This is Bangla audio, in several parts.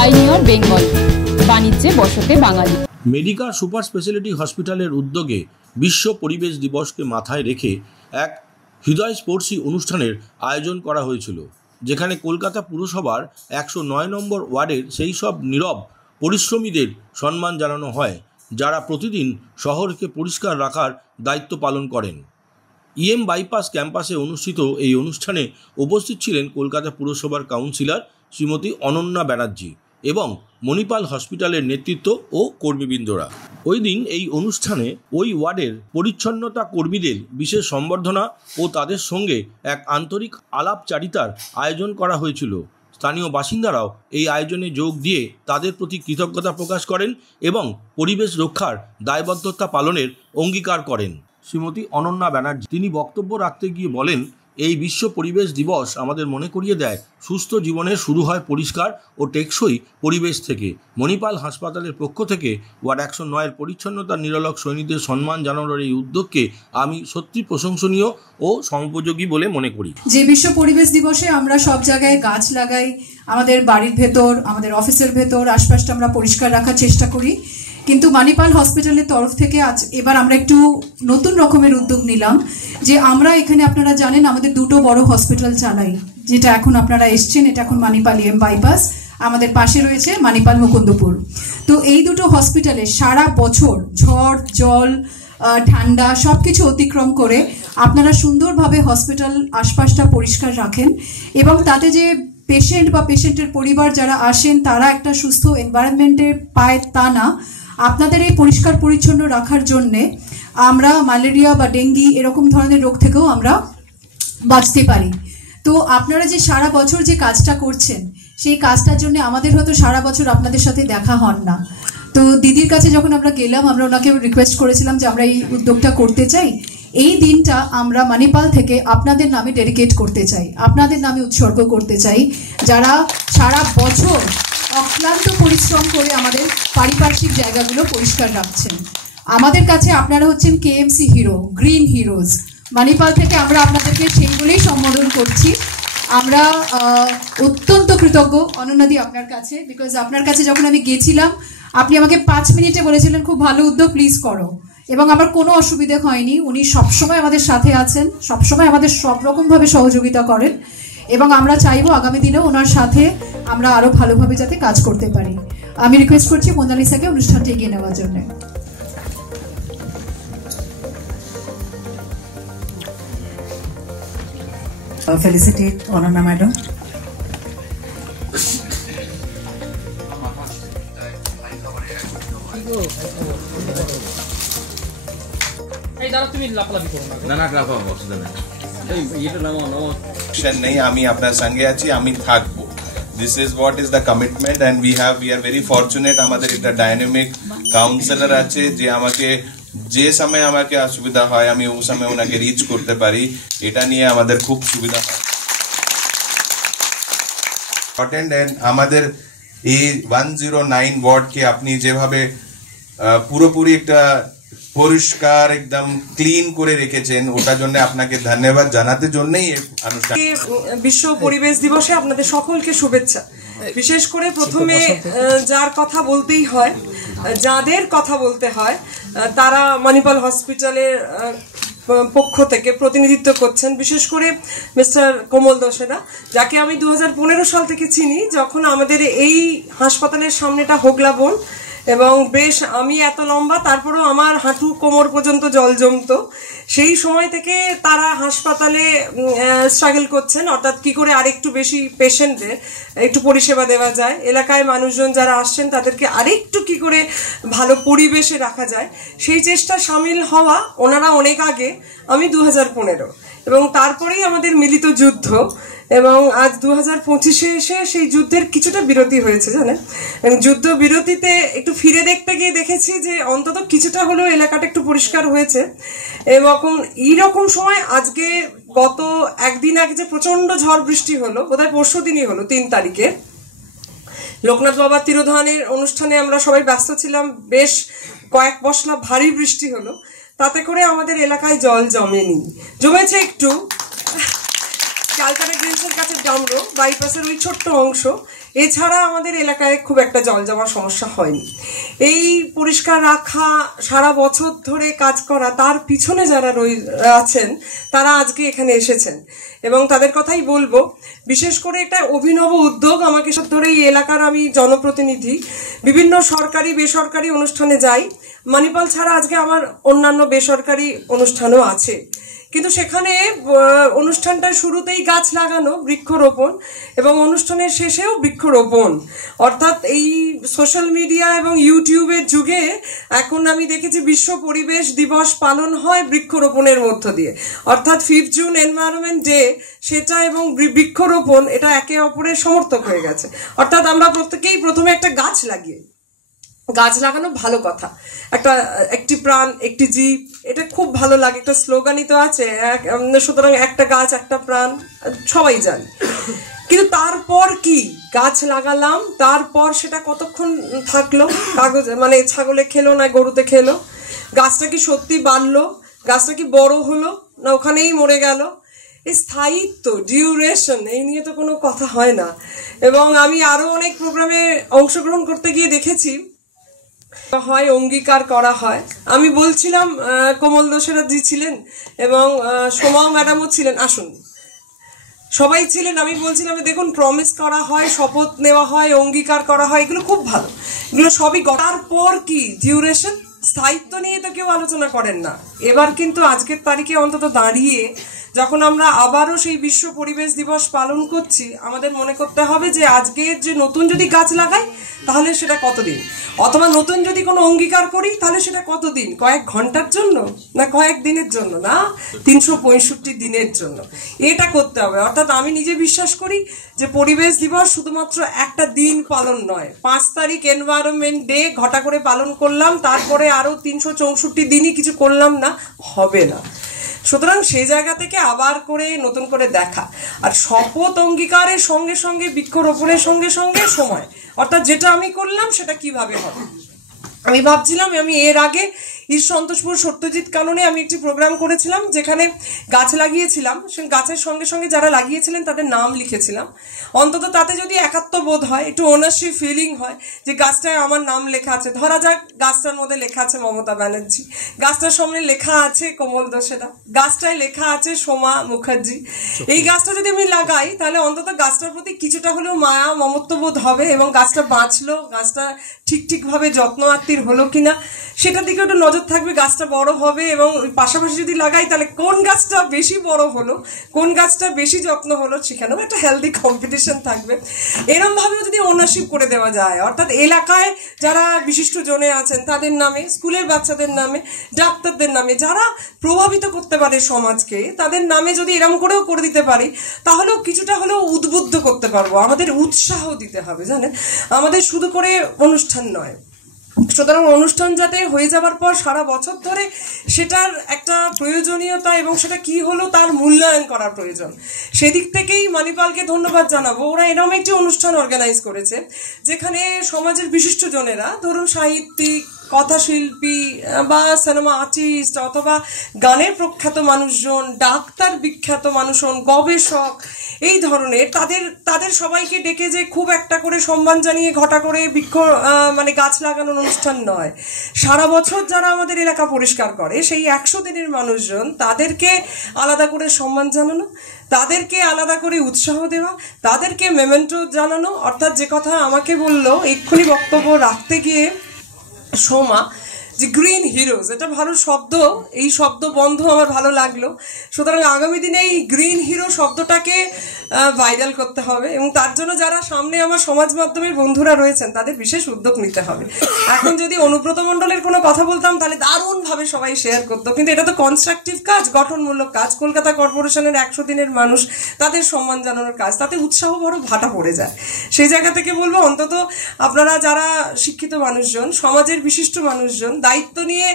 পাইনিয়র বেঙ্গল, বাণিজ্যে বসতে বাঙালি। মেডিকা সুপার স্পেশালিটি হসপিটালের উদ্যোগে বিশ্ব পরিবেশ দিবসকে মাথায় রেখে এক হৃদয়স্পর্শী অনুষ্ঠানের আয়োজন করা হয়েছিল, যেখানে কলকাতা পুরসভার 109 নম্বর ওয়ার্ডের সেই সব নীরব পরিশ্রমীদের সম্মান জানানো হয় যারা প্রতিদিন শহরকে পরিষ্কার রাখার দায়িত্ব পালন করেন। ইএম বাইপাস ক্যাম্পাসে অনুষ্ঠিত এই অনুষ্ঠানে উপস্থিত ছিলেন কলকাতা পুরসভার কাউন্সিলর শ্রীমতী অনন্যা ব্যানার্জি এবং মণিপাল হসপিটালের নেতৃত্ব ও কর্মীবৃন্দরা। ওই দিন এই অনুষ্ঠানে ওই ওয়ার্ডের পরিচ্ছন্নতা কর্মীদের বিশেষ সম্বর্ধনা ও তাদের সঙ্গে এক আন্তরিক আলাপচারিতার আয়োজন করা হয়েছিল। স্থানীয় বাসিন্দারাও এই আয়োজনে যোগ দিয়ে তাদের প্রতি কৃতজ্ঞতা প্রকাশ করেন এবং পরিবেশ রক্ষার দায়বদ্ধতা পালনের অঙ্গীকার করেন। শ্রীমতী অনন্যা ব্যানার্জি তিনি বক্তব্য রাখতে গিয়ে বলেন, এই বিশ্ব পরিবেশ দিবস আমাদের মনে করিয়ে দেয় সুস্থ জীবনের শুরু হয় পরিষ্কার ও টেকসই পরিবেশ থেকে। মণিপাল হাসপাতালের পক্ষ থেকে ওয়ার্ড 109-এর পরিচ্ছন্নতার নিরলক সৈনিকদের সম্মান জানানোর এই উদ্যোগকে আমি সত্যি প্রশংসনীয় ও সমোপযোগী বলে মনে করি। যে বিশ্ব পরিবেশ দিবসে আমরা সব জায়গায় গাছ লাগাই, আমাদের বাড়ির ভেতর, আমাদের অফিসের ভেতর, আশপাশটা আমরা পরিষ্কার রাখার চেষ্টা করি, কিন্তু মণিপাল হসপিটালের তরফ থেকে এবার আমরা একটু নতুন রকমের উদ্যোগ নিলাম যে আমরা এখানে, আপনারা জানেন আমাদের দুটো বড় হসপিটাল চালাই, যেটা এখন আপনারা এসছেন, এটা এখন মণিপাল ইএম বাইপাস, আমাদের পাশে রয়েছে মণিপাল মুকুন্দপুর। তো এই দুটো হসপিটালে সারা বছর ঝড় জল ঠান্ডা সবকিছু অতিক্রম করে আপনারা সুন্দরভাবে হসপিটাল আশপাশটা পরিষ্কার রাখেন এবং তাতে যে পেশেন্ট বা পেশেন্টের পরিবার যারা আসেন তারা একটা সুস্থ এনভায়রনমেন্টে পায় তা না, আপনাদের এই পরিষ্কার পরিচ্ছন্ন রাখার জন্যে আমরা ম্যালেরিয়া বা ডেঙ্গি এরকম ধরনের রোগ থেকেও আমরা বাঁচতে পারি। তো আপনারা যে সারা বছর যে কাজটা করছেন সেই কাজটার জন্য আমাদের হয়তো সারা বছর আপনাদের সাথে দেখা হন না। তো দিদির কাছে যখন আমরা গেলাম, আমরা ওনাকে রিকোয়েস্ট করেছিলাম যে আমরা এই উদ্যোগটা করতে চাই, এই দিনটা আমরা মণিপাল থেকে আপনাদের নামে ডেডিকেট করতে চাই, আপনাদের নামে উৎসর্গ করতে চাই, যারা সারা বছর অক্লান্ত পরিশ্রম করে আমাদের পারিপার্শ্বিক জায়গাগুলো পরিষ্কার রাখছেন। আমাদের কাছে আপনারা হচ্ছেন KMC hero, green heroes. Manipal থেকে আমরা আপনাদেরকে সেইগুলোই সম্বোধন করছি। আমরা অত্যন্ত কৃতজ্ঞ অনন্যাদি আপনার কাছে, বিকজ আপনার কাছে যখন আমি গেছিলাম আপনি আমাকে 5 মিনিটে বলেছিলেন খুব ভালো উদ্যোগ, প্লিজ করো, এবং আমার কোনো অসুবিধে হয়নি। উনি সবসময় আমাদের সাথে আছেন, সবসময় আমাদের সব রকমভাবে সহযোগিতা করেন এবং আমরা চাইবো আগামী দিনেও ওনার সাথে আমরা আরো ভালোভাবে যাতে কাজ করতে পারি। আমি রিকোয়েস্ট করছি মোনালিসাকে অনুষ্ঠানটি এগিয়ে নেওয়ার জন্য। Felicitate Ananna madam. नहीं আমি আপনার সঙ্গে আছি, আমি থাকবো। This is what is the commitment and we are very fortunate আমাদের একটা ডাইনামিক কাউন্সিলর আছে যে আমাকে যে সময় আমাকে অসুবিধা হয় আমি ওই সময় ওনাকে রিচ করতে পারি, এটা নিয়ে আমাদের খুব সুবিধা হয়। আমাদের এই 109 ওয়ার্ডকে আপনি যেভাবে পুরোপুরি একটা পরিষ্কার একদম ক্লিন করে রেখেছেন, ওটার জন্য আপনাকে ধন্যবাদ জানাতে জন্যই এই অনুষ্ঠান। বিশ্ব পরিবেশ দিবসে আপনাদের সকলকে শুভেচ্ছা। বিশেষ করে প্রথমে যার কথা বলতেই হয়, যাদের কথা বলতে হয়, তারা মণিপাল হসপিটালের পক্ষ থেকে প্রতিনিধিত্ব করছেন, বিশেষ করে মিস্টার কোমল দশেদা, যাকে আমি 2015 সাল থেকে চিনি, যখন আমাদের এই হাসপাতালের সামনেটা হোগলা বন এবং বেশ আমি এত লম্বা, তারপরেও আমার হাঁটু কোমর পর্যন্ত জল জমতো। সেই সময় থেকে তারা হাসপাতালে স্ট্রাগল করছেন, অর্থাৎ কি করে আরেকটু বেশি পেশেন্টদের একটু পরিষেবা দেওয়া যায়, এলাকায় মানুষজন যারা আসছেন তাদেরকে আরেকটু কি করে ভালো পরিবেশে রাখা যায়, সেই চেষ্টা সামিল হওয়া ওনারা অনেক আগে, আমি 2015, এবং তারপরেই আমাদের মিলিত যুদ্ধ, এবং আজ 2025-এ এসে সেই যুদ্ধের কিছুটা বিরতি হয়েছে জানেন। যুদ্ধ বিরতিতে একটু ফিরে দেখতে গিয়ে দেখেছি যে অন্তত কিছুটা হলেও এলাকাটা একটু পরিষ্কার হয়েছে। এবং এইরকম সময় আজকে গত একদিন আগে যে প্রচন্ড ঝড় বৃষ্টি হলো, বোধহয় পরশু দিনই হলো, 3 তারিখে লোকনাথ বাবার তিরোধানের অনুষ্ঠানে আমরা সবাই ব্যস্ত ছিলাম, বেশ কয়েক পশলা ভারী বৃষ্টি হলো, তাতে করে আমাদের এলাকায় জল জমেনি, জমেছে একটু, ক্যালকাটা গ্রিনসের কাছে ডামরো বাইপাসের ওই ছোট্ট অংশ, এছাড়া আমাদের এলাকায় খুব একটা জল জমার সমস্যা হয়নি। এই পরিষ্কার রাখা, সারা বছর ধরে কাজ করা, তার পিছনে যারা আছেন তারা আজকে এখানে এসেছেন এবং তাদের কথাই বলবো। বিশেষ করে একটা অভিনব উদ্যোগ, আমাকে সব ধরে এই এলাকার আমি জনপ্রতিনিধি, বিভিন্ন সরকারি বেসরকারি অনুষ্ঠানে যাই। মণিপাল ছাড়া আজকে আমার অন্যান্য বেসরকারি অনুষ্ঠানও আছে, কিন্তু সেখানে অনুষ্ঠানটার শুরুতেই গাছ লাগানো, বৃক্ষরোপণ, এবং অনুষ্ঠানের শেষেও বৃক্ষরোপণ। অর্থাৎ এই সোশ্যাল মিডিয়া এবং ইউটিউবের যুগে এখন আমি দেখেছি বিশ্ব পরিবেশ দিবস পালন হয় বৃক্ষরোপণের মধ্য দিয়ে। অর্থাৎ 5 জুন এনভায়রনমেন্ট ডে, সেটা এবং বৃক্ষরোপণ এটা একে অপরের সমর্থক হয়ে গেছে। অর্থাৎ আমরা প্রত্যেকেই প্রথমে একটা গাছ লাগিয়ে, গাছ লাগানো ভালো কথা, একটি প্রাণ একটি জীব, এটা খুব ভালো লাগে, একটা স্লোগানই তো আছে, সুতরাং একটা গাছ একটা প্রাণ, সবাই জানে। কিন্তু তারপর কি গাছ লাগালাম, তারপর সেটা কতক্ষণ থাকলো, কাগজ মানে ছাগলে খেলো না গরুতে খেলো, গাছটা কি সত্যি বাড়লো, গাছটা কি বড় হলো না ওখানেই মরে গেল? এই স্থায়িত্ব, ডিউরেশন, এই নিয়ে তো কোনো কথা হয় না। এবং আমি আরো অনেক প্রোগ্রামে অংশগ্রহণ করতে গিয়ে দেখেছি হয় অঙ্গীকার করা হয়। আমি বলছিলাম, কোমল দোসেরা জি ছিলেন এবং সোমা ম্যাডামও ছিলেন, আসুন সবাই ছিলেন। আমি বলছিলাম দেখুন, প্রমিস করা হয়, শপথ নেওয়া হয়, অঙ্গীকার করা হয়, এগুলো খুব ভালো, এগুলো সবই করার পর কি ডিউরেশন, স্থায়িত্ব নিয়ে তো কেউ আলোচনা করেন না। এবার কিন্তু আজকের তারিখে অন্তত দাঁড়িয়ে যখন আমরা আবারও সেই বিশ্ব পরিবেশ দিবস পালন করছি, আমাদের মনে করতে হবে যে আজকের যে নতুন যদি গাছ লাগাই তাহলে সেটা কতদিন, অথবা নতুন যদি কোনো অঙ্গীকার করি তাহলে সেটা কতদিন, কয়েক ঘন্টার জন্য না কয়েক দিনের জন্য, না 365 দিনের জন্য, এটা করতে হবে। অর্থাৎ আমি নিজে বিশ্বাস করি যে পরিবেশ দিবস শুধুমাত্র একটা দিন পালন নয়, 5 তারিখ এনভায়রনমেন্ট ডে ঘটা করে পালন করলাম, তারপরে আরো 364 দিনই কিছু করলাম না, হবে না। সুতরাং সেই জায়গা থেকে আবার করে নতুন করে দেখা, আর শপথ অঙ্গীকারের সঙ্গে সঙ্গে বৃক্ষরোপণের সঙ্গে সঙ্গে সময়, অর্থাৎ যেটা আমি করলাম সেটা কিভাবে হবে। আমি ভাবছিলাম, আমি এর আগে সন্তোষপুর সত্যজিৎ কাননে আমি একটি প্রোগ্রাম করেছিলাম, যেখানে গাছ লাগিয়েছিলাম, সে গাছের সঙ্গে সঙ্গে যারা লাগিয়েছিলেন তাদের নাম লিখেছিলাম। অন্তত তাতে যদি একাত্মবোধ হয়, একটু ওনারশিপ ফিলিং হয় যে গাছটায় আমার নাম লেখা আছে। ধরা যাক গাছটার মধ্যে লেখা আছে মমতা ব্যানার্জি, গাছটার সামনে লেখা আছে কোমল দোসেরা, গাছটায় লেখা আছে সোমা মুখার্জি। এই গাছটা যদি আমি লাগাই তাহলে অন্তত গাছটার প্রতি কিছুটা হলেও মায়া মমত্ববোধ হবে এবং গাছটা বাঁচলো, গাছটা ঠিকভাবে যত্ন আত্মীর হলো কিনা সেটার দিকে একটু নজর থাকবে, গাছটা বড় হবে। এবং পাশাপাশি যদি লাগাই তাহলে কোন গাছটা বেশি বড় হলো, কোন গাছটা বেশি যত্ন হলো, সেখানেও একটা হেলদি কম্পিটিশন থাকবে। এরম ভাবেও যদি ওনারশিপ করে দেওয়া যায়, অর্থাৎ এলাকায় যারা বিশিষ্ট জনে আছেন তাদের নামে, স্কুলের বাচ্চাদের নামে, ডাক্তারদের নামে, যারা প্রভাবিত করতে পারে সমাজকে, তাদের নামে যদি এরম করেও করে দিতে পারি তাহলেও কিছুটা হলেও উদ্বুদ্ধ করতে পারবো। আমাদের উৎসাহ দিতে হবে, জানেন, আমাদের শুধু করে অনুষ্ঠান নয়। সুতরাং অনুষ্ঠান যাতে হয়ে যাবার পর সারা বছর ধরে সেটার একটা প্রয়োজনীয়তা এবং সেটা কি হলো তার মূল্যায়ন করার প্রয়োজন। সেদিক থেকেই মণিপালকে ধন্যবাদ জানাবো। ওরা এরকম একটি অনুষ্ঠান অর্গানাইজ করেছে যেখানে সমাজের বিশিষ্ট জনেরা, ধরুন সাহিত্যিক, কথাশিল্পী বা সিনেমা আর্টিস্ট অথবা গানের প্রখ্যাত মানুষজন, ডাক্তার বিখ্যাত মানুষজন, গবেষক, এই ধরনের তাদের সবাইকে ডেকে যে খুব একটা করে সম্মান জানিয়ে ঘটা করে মানে গাছ লাগানোর অনুষ্ঠান নয়, সারা বছর যারা আমাদের এলাকা পরিষ্কার করে সেই 100 দিনের মানুষজন, তাদেরকে আলাদা করে সম্মান জানানো, তাদেরকে আলাদা করে উৎসাহ দেওয়া, তাদেরকে মেমেন্টো জানানো। অর্থাৎ যে কথা আমাকে বললো এক্ষুনি বক্তব্য রাখতে গিয়ে সোমা, যে গ্রিন হিরোজ, এটা ভালো শব্দ, এই শব্দ বন্ধ আমার ভালো লাগলো। সুতরাং আগামী দিনে এই গ্রিন হিরো শব্দটাকে ভাইরাল করতে হবে এবং তার জন্য যারা সামনে আমার সমাজ মাধ্যমের বন্ধুরা রয়েছেন তাদের বিশেষ উদ্যোগ নিতে হবে। এখন যদি অনুব্রত মণ্ডলের কোনো কথা বলতাম তাহলে দারুণভাবে সবাই শেয়ার করতো, কিন্তু এটা তো কনস্ট্রাকটিভ কাজ, গঠনমূলক কাজ। কলকাতা কর্পোরেশনের 100 দিনের মানুষ, তাদের সম্মান জানানোর কাজ, তাতে উৎসাহ বড় ভাটা পড়ে যায়। সেই জায়গা থেকে বলবো, অন্তত আপনারা যারা শিক্ষিত মানুষজন, সমাজের বিশিষ্ট মানুষজন, দায়িত্ব নিয়ে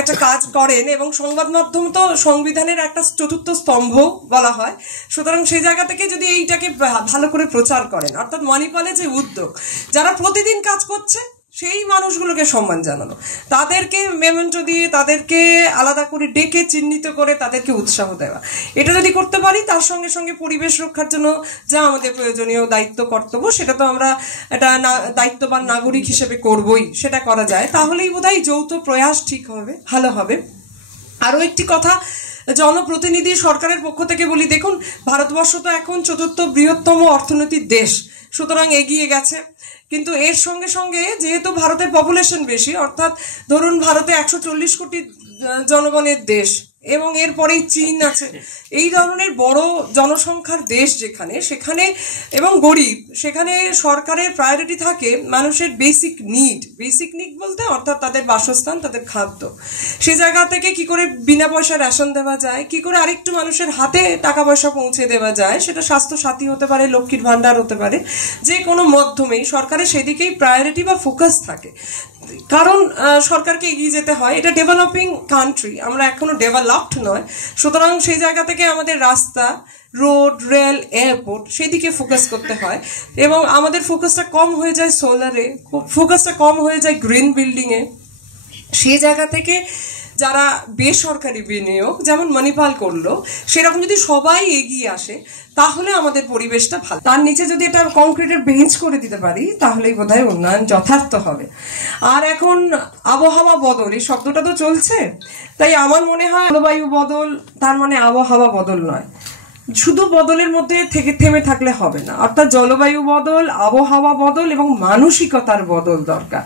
একটা কাজ করেন এবং সংবাদ মাধ্যম তো সংবিধানের একটা 4র্থ স্তম্ভ বলা হয়। সুতরাং সেই জায়গা থেকে যদি এইটাকে ভালো করে প্রচার করেন, অর্থাৎ মণিপালে যে উদ্যোগ, যারা প্রতিদিন কাজ করছে সেই মানুষগুলোকে সম্মান জানানো, তাদেরকে মেমেন্টো দিয়ে, তাদেরকে আলাদা করে ডেকে চিহ্নিত করে তাদেরকে উৎসাহ দেওয়া, এটা যদি করতে পারি, তার সঙ্গে সঙ্গে পরিবেশ রক্ষার জন্য যা আমাদের প্রয়োজনীয় দায়িত্ব কর্তব্য, সেটা তো আমরা একটা দায়িত্ববান নাগরিক হিসেবে করবই, সেটা করা যায়, তাহলেই বোধহয় যৌথ প্রয়াস ঠিক হবে, ভালো হবে। আরও একটি কথা জনপ্রতিনিধি সরকারের পক্ষ থেকে বলি, দেখুন ভারতবর্ষ তো এখন 4র্থ বৃহত্তম অর্থনৈতিক দেশ, সুতরাং এগিয়ে গেছে। কিন্তু এর সঙ্গে সঙ্গে যেহেতু ভারতের পপুলেশন বেশি, অর্থাৎ ধরুন ভারতে 140 কোটি জনগণের দেশ, এবং এরপরেই চীন আছে, এই ধরনের বড় জনসংখ্যার দেশ যেখানে, সেখানে এবং গরিব, সেখানে সরকারের প্রায়োরিটি থাকে মানুষের বেসিক নিড বলতে অর্থাৎ তাদের বাসস্থান, তাদের খাদ্য। সে জায়গা থেকে কি করে বিনা পয়সা রেশন দেওয়া যায়, কি করে আরেকটু মানুষের হাতে টাকা পয়সা পৌঁছে দেওয়া যায়, সেটা স্বাস্থ্য সাথী হতে পারে, লক্ষ্মীর ভান্ডার হতে পারে, যে কোনো মাধ্যমেই সরকারের সেদিকেই প্রায়োরিটি বা ফোকাস থাকে। কারণ সরকারকে এগিয়ে যেতে হয়, এটা ডেভেলপিং কান্ট্রি, আমরা এখনো ডেভেলপড নয়, সুতরাং সেই জায়গা থেকে আমাদের রাস্তা, রোড, রেল, এয়ারপোর্ট সেদিকে ফোকাস করতে হয়, এবং আমাদের ফোকাসটা কম হয়ে যায় সোলারে, ফোকাসটা কম হয়ে যায় গ্রিন বিল্ডিংয়ে। সেই জায়গা থেকে যারা বেসরকারি বিনিয়োগ যেমন মণিপাল করলো, সেরকম যদি সবাই এগিয়ে আসে, তাহলে আমাদের পরিবেশটা ভালো। তার নিচে যদি এটা কংক্রিটের বেঞ্চ করে দিতে পারি, তাহলেই বোধহয় উন্নয়ন যথার্থ হবে। আর এখন আবহাওয়া বদল, এই শব্দটা তো চলছে, তাই আমার মনে হয় জলবায়ু বদল তার মানে আবহাওয়া বদল নয়, শুধু বদলের মধ্যে থেমে থাকলে হবে না, অর্থাৎ জলবায়ু বদল, আবহাওয়া বদল এবং মানসিকতার বদল দরকার।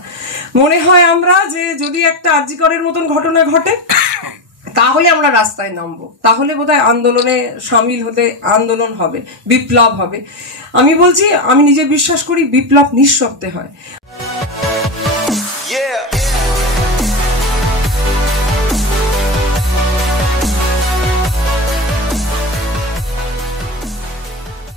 মনে হয় আমরা যে যদি একটা আরজিকরের মতন ঘটনা ঘটে, তাহলে আমরা রাস্তায় নামবো, তাহলে বোধহয় আন্দোলনে সামিল হতে, আন্দোলন হবে, বিপ্লব হবে। আমি বলছি, আমি নিজে বিশ্বাস করি বিপ্লব নিঃশব্দে হয়।